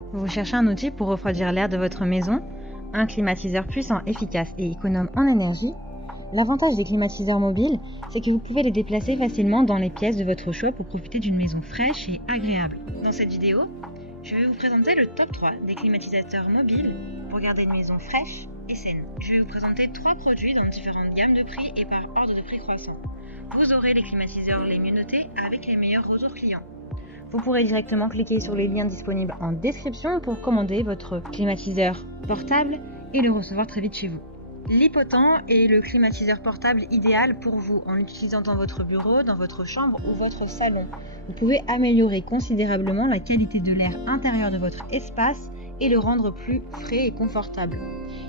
Vous cherchez un outil pour refroidir l'air de votre maison? Un climatiseur puissant, efficace et économe en énergie? L'avantage des climatiseurs mobiles, c'est que vous pouvez les déplacer facilement dans les pièces de votre choix pour profiter d'une maison fraîche et agréable. Dans cette vidéo, je vais vous présenter le top 3 des climatisateurs mobiles pour garder une maison fraîche et saine. Je vais vous présenter 3 produits dans différentes gammes de prix et par ordre de prix croissant. Vous aurez les climatiseurs les mieux notés avec les meilleurs retours clients. Vous pourrez directement cliquer sur les liens disponibles en description pour commander votre climatiseur portable et le recevoir très vite chez vous. L'Hypotent est le climatiseur portable idéal pour vous en l'utilisant dans votre bureau, dans votre chambre ou votre salon. Vous pouvez améliorer considérablement la qualité de l'air intérieur de votre espace et le rendre plus frais et confortable.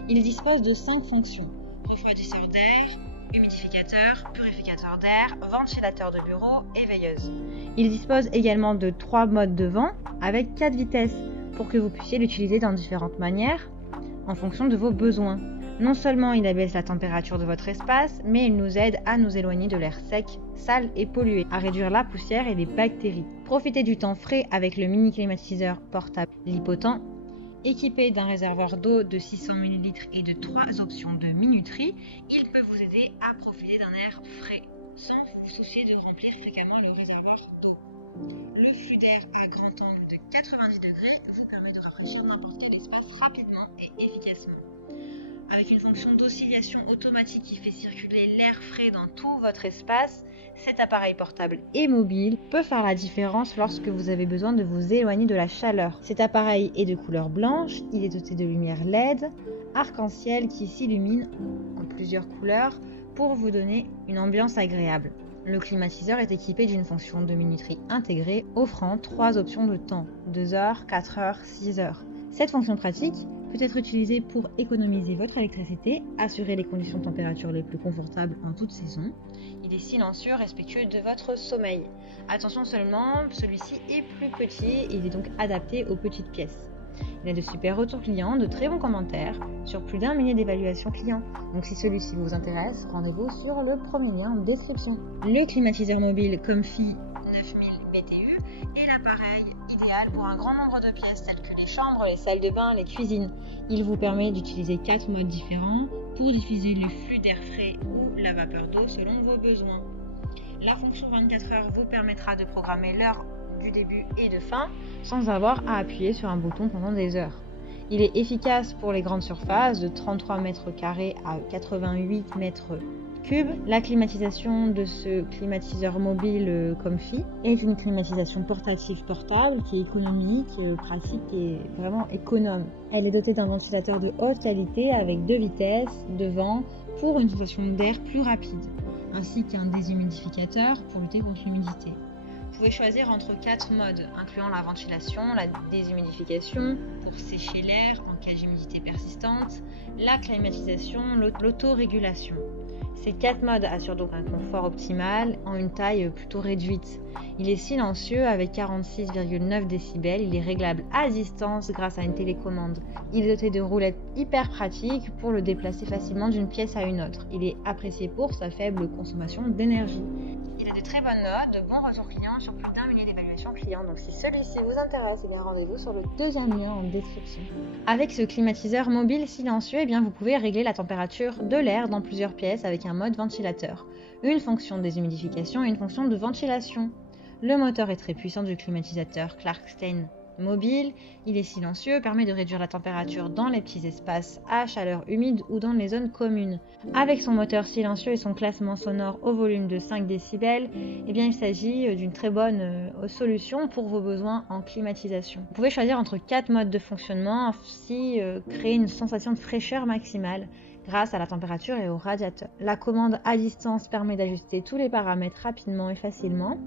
Il dispose de 5 fonctions: refroidisseur d'air, humidificateur, purificateur d'air, ventilateur de bureau et veilleuse. Il dispose également de 3 modes de vent avec 4 vitesses pour que vous puissiez l'utiliser dans différentes manières en fonction de vos besoins. Non seulement il abaisse la température de votre espace, mais il nous aide à nous éloigner de l'air sec, sale et pollué, à réduire la poussière et les bactéries. Profitez du temps frais avec le mini climatiseur portable L'Hypotent. Équipé d'un réservoir d'eau de 600 ml et de 3 options de minuterie, il peut vous aider à profiter d'un air frais, sans vous soucier de remplir fréquemment le réservoir d'eau. Le flux d'air à grand angle de 90 degrés vous permet de rafraîchir n'importe quel espace rapidement et efficacement. Avec une fonction d'oscillation automatique qui fait circuler l'air frais dans tout votre espace, cet appareil portable et mobile peut faire la différence lorsque vous avez besoin de vous éloigner de la chaleur. Cet appareil est de couleur blanche, il est doté de lumière LED, arc-en-ciel qui s'illumine en plusieurs couleurs pour vous donner une ambiance agréable. Le climatiseur est équipé d'une fonction de minuterie intégrée offrant 3 options de temps, 2 heures, 4 heures, 6 heures. Cette fonction pratique peut être utilisée pour économiser votre électricité, assurer les conditions de température les plus confortables en toute saison. Il est silencieux, respectueux de votre sommeil. Attention seulement, celui-ci est plus petit et il est donc adapté aux petites pièces. Il a de super retours clients, de très bons commentaires sur plus d'1 millier d'évaluations clients. Donc si celui-ci vous intéresse, rendez-vous sur le premier lien en description. Le climatiseur mobile Comfy 9000 BTU est l'appareil idéal pour un grand nombre de pièces telles que les chambres, les salles de bain, les cuisines. Il vous permet d'utiliser 4 modes différents pour diffuser le flux d'air frais ou la vapeur d'eau selon vos besoins. La fonction 24 heures vous permettra de programmer l'heure du début et de fin sans avoir à appuyer sur un bouton pendant des heures. Il est efficace pour les grandes surfaces de 33 mètres carrés à 88 mètres cubes. La climatisation de ce climatiseur mobile Comfy est une climatisation portative portable qui est économique, pratique et vraiment économe. Elle est dotée d'un ventilateur de haute qualité avec 2 vitesses de vent pour une sensation d'air plus rapide, ainsi qu'un déshumidificateur pour lutter contre l'humidité. Vous pouvez choisir entre 4 modes, incluant la ventilation, la déshumidification pour sécher l'air en cas d'humidité persistante, la climatisation, l'autorégulation. Ces 4 modes assurent donc un confort optimal en une taille plutôt réduite. Il est silencieux avec 46,9 décibels, il est réglable à distance grâce à une télécommande. Il est doté de roulettes hyper pratiques pour le déplacer facilement d'une pièce à une autre. Il est apprécié pour sa faible consommation d'énergie. Il a de très bonnes notes, de bons retours clients sur plus d'1 millier d'évaluations clients. Donc si celui-ci vous intéresse, eh bien rendez-vous sur le deuxième lien en description. Avec ce climatiseur mobile silencieux, eh bien vous pouvez régler la température de l'air dans plusieurs pièces avec un mode ventilateur, une fonction de déshumidification et une fonction de ventilation. Le moteur est très puissant du climatiseur Clarkstein mobile, il est silencieux, permet de réduire la température dans les petits espaces à chaleur humide ou dans les zones communes. Avec son moteur silencieux et son classement sonore au volume de 5 décibels, eh bien il s'agit d'une très bonne solution pour vos besoins en climatisation. Vous pouvez choisir entre 4 modes de fonctionnement, ainsi créer une sensation de fraîcheur maximale grâce à la température et au radiateur. La commande à distance permet d'ajuster tous les paramètres rapidement et facilement.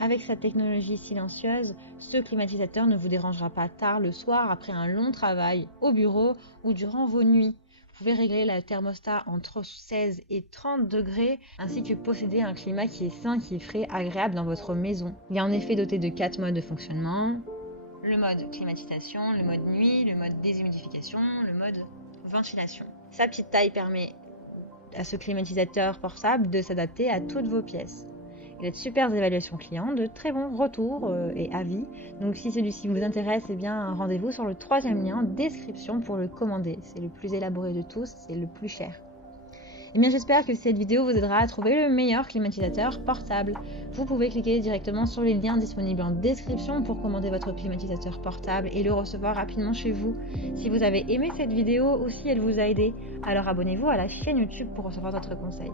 Avec sa technologie silencieuse, ce climatisateur ne vous dérangera pas tard le soir après un long travail au bureau ou durant vos nuits. Vous pouvez régler le thermostat entre 16 et 30 degrés ainsi que posséder un climat qui est sain, qui est frais, agréable dans votre maison. Il est en effet doté de 4 modes de fonctionnement: le mode climatisation, le mode nuit, le mode déshumidification, le mode ventilation. Sa petite taille permet à ce climatisateur portable de s'adapter à toutes vos pièces. Il a de super évaluations clients, de très bons retours et avis. Donc si celui-ci vous intéresse, eh bien rendez-vous sur le 3e lien en description pour le commander. C'est le plus élaboré de tous, c'est le plus cher. Eh bien, j'espère que cette vidéo vous aidera à trouver le meilleur climatisateur portable. Vous pouvez cliquer directement sur les liens disponibles en description pour commander votre climatisateur portable et le recevoir rapidement chez vous. Si vous avez aimé cette vidéo ou si elle vous a aidé, alors abonnez-vous à la chaîne YouTube pour recevoir d'autres conseils.